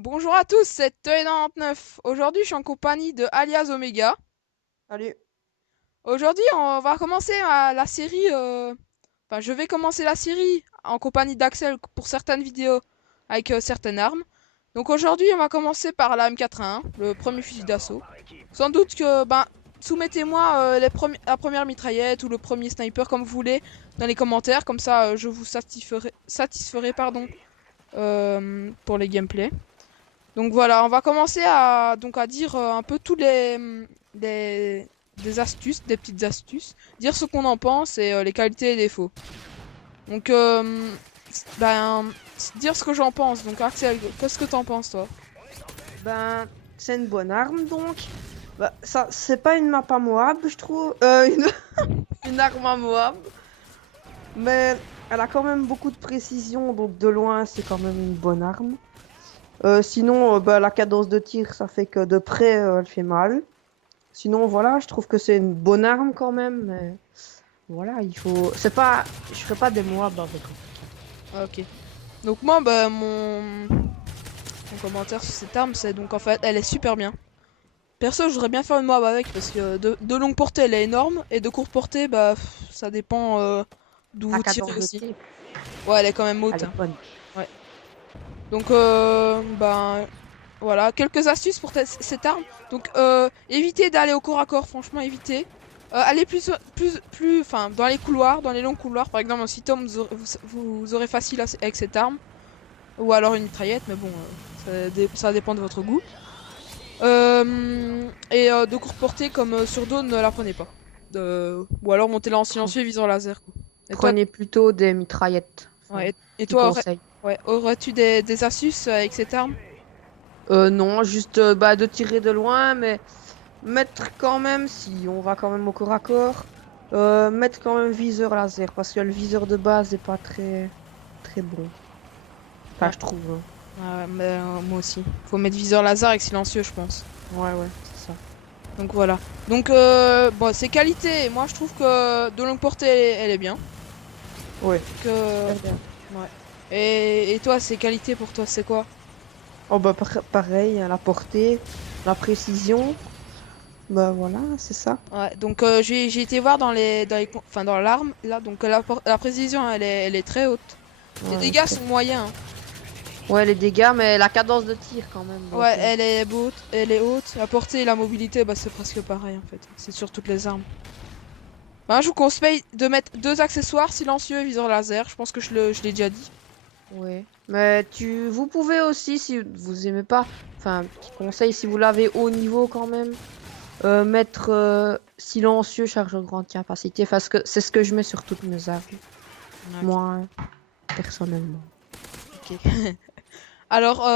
Bonjour à tous, c'est Toy99. Aujourd'hui, je suis en compagnie de Alias Omega. Salut. Aujourd'hui, on va commencer la série. Enfin, je vais commencer la série en compagnie d'Axel pour certaines vidéos avec certaines armes. Donc aujourd'hui, on va commencer par la M4A1, le premier fusil d'assaut. Sans doute que, soumettez-moi la première mitraillette ou le premier sniper comme vous voulez dans les commentaires. Comme ça, je vous satisferai pardon, pour les gameplays. Donc voilà, on va commencer à dire un peu tous des astuces, des petites astuces, dire ce qu'on en pense et les qualités et défauts. Donc ben dire ce que j'en pense. Donc Axel, qu'est-ce que t'en penses toi? Ben, c'est une bonne arme donc. Bah, ça, c'est pas une map à Moab, je trouve. Une arme à Moab. Mais elle a quand même beaucoup de précision, donc de loin, c'est quand même une bonne arme. Sinon, bah, la cadence de tir, ça fait que de près, elle fait mal. Sinon, voilà, je trouve que c'est une bonne arme quand même. Mais voilà, il faut. C'est pas. Je ferai pas des Moab avec. Ah, ok. Donc moi, mon commentaire sur cette arme, c'est donc en fait, elle est super bien. Perso, je voudrais bien faire une mob avec parce que de longue portée, elle est énorme et de courte portée, ça dépend d'où La vous tirez cadence de aussi. tir, Ouais, elle est quand même haute, elle hein. est bonne. Ouais. Donc, voilà, quelques astuces pour cette arme. Donc, évitez d'aller au corps à corps, franchement, évitez. Allez enfin, dans les couloirs, dans les longs couloirs. Par exemple, en 6 tomes, vous aurez facile avec cette arme. Ou alors une mitraillette, mais bon, ça dépend de votre goût. De courte portée, comme sur Dawn, ne la prenez pas. Ou alors montez-la en silencieux et viseur laser, quoi. Et toi, Prenez plutôt des mitraillettes. Enfin, ouais, et petit toi, conseil. ouais, aurais-tu des astuces avec cette arme? Non, juste bah, de tirer de loin, mais mettre quand même, si on va quand même au corps à corps, mettre quand même viseur laser, parce que le viseur de base n'est pas très bon. Enfin, Ouais. je trouve, hein. Ouais, mais, moi aussi. Faut mettre viseur laser avec silencieux, je pense. Ouais, ouais, c'est ça. Donc voilà. Donc, bon, ses qualités, moi je trouve que de longue portée, elle est bien. Ouais, Que... super bien. Ouais. Et toi, ses qualités pour toi, c'est quoi? Oh, bah, pareil, hein, la portée, la précision, bah voilà, c'est ça. Ouais, donc j'ai été voir enfin, dans l'arme, là, donc la précision, elle est très haute. Les Ouais, dégâts sont moyens, hein. ouais, les dégâts, mais la cadence de tir quand même, donc. Ouais, elle est haute. La portée et la mobilité, c'est presque pareil en fait. C'est sur toutes les armes. Bah, je vous conseille de mettre deux accessoires silencieux et viseur laser. Je pense que je l'ai déjà dit. Ouais. Mais vous pouvez aussi, si vous aimez pas, enfin, petit conseil, si vous l'avez haut niveau quand même, mettre silencieux, chargeur grande capacité, parce que c'est ce que je mets sur toutes mes armes. Ah, ok. Moi, hein, personnellement. Ok. Alors,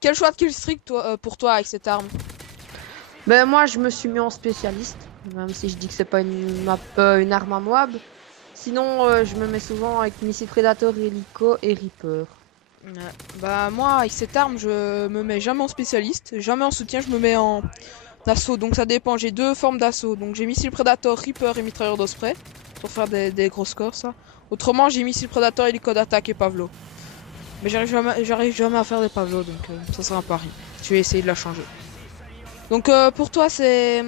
quel choix de kill streak pour toi avec cette arme? Ben moi, je me suis mis en spécialiste, même si je dis que c'est pas une arme à Moab. Sinon, je me mets souvent avec missile Predator, Helico et Reaper. Ouais. Bah moi, avec cette arme, je me mets jamais en spécialiste, jamais en soutien, je me mets en d'assaut. Donc ça dépend, j'ai deux formes d'assaut. Donc j'ai missile Predator, Reaper et mitrailleur d'Osprey pour faire des gros scores ça. Autrement, j'ai missile Predator, hélico d'attaque et Pavlo. Mais j'arrive jamais à faire des Pavlo, donc ça sera un pari. Je vais essayer de la changer. Donc pour toi, c'est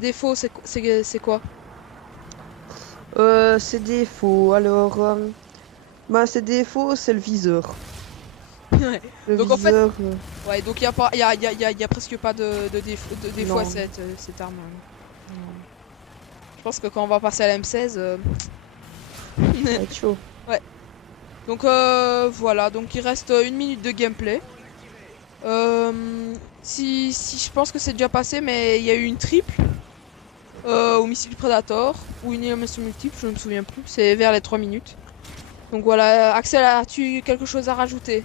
défaut, c'est quoi? Ses défauts, alors, bah, ses défauts, c'est le viseur. Ouais. Le Donc en fait, viseur, ouais, donc il y a pas, y a presque pas de défaut à non, cette arme. Je pense que quand on va passer à la M16, ça va être chaud. ouais. Donc voilà, donc il reste une minute de gameplay. Si je pense que c'est déjà passé, mais il y a eu une triple au missile Predator ou une élimination multiple, je ne me souviens plus. C'est vers les 3 minutes. Donc voilà, Axel, as-tu quelque chose à rajouter?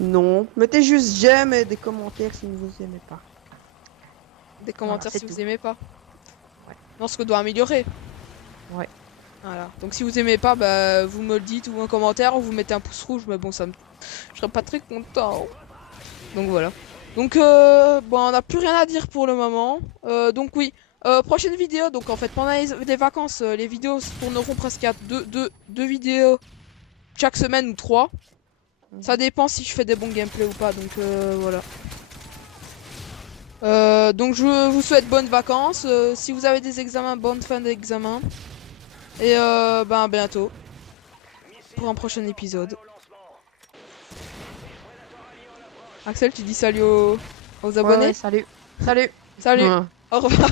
Non, mettez juste j'aime et des commentaires si vous aimez pas. Des Voilà, commentaires c'est si vous tout. aimez pas. Ouais. Non, ce que doit améliorer. Ouais. Voilà. Donc si vous aimez pas, bah vous me le dites ou un commentaire ou vous mettez un pouce rouge, mais bon, je serais pas très content. Donc voilà. Donc bon, on n'a plus rien à dire pour le moment. Donc oui, prochaine vidéo. Donc en fait, pendant les vacances, les vidéos se tourneront presque à deux vidéos chaque semaine ou trois. Ça dépend si je fais des bons gameplays ou pas, donc voilà. Donc je vous souhaite bonnes vacances. Si vous avez des examens, bonne fin d'examen. Et ben à bientôt pour un prochain épisode. Axel, tu dis salut aux Ouais, abonnés? ouais, salut. Salut. Salut, Ouais. au revoir.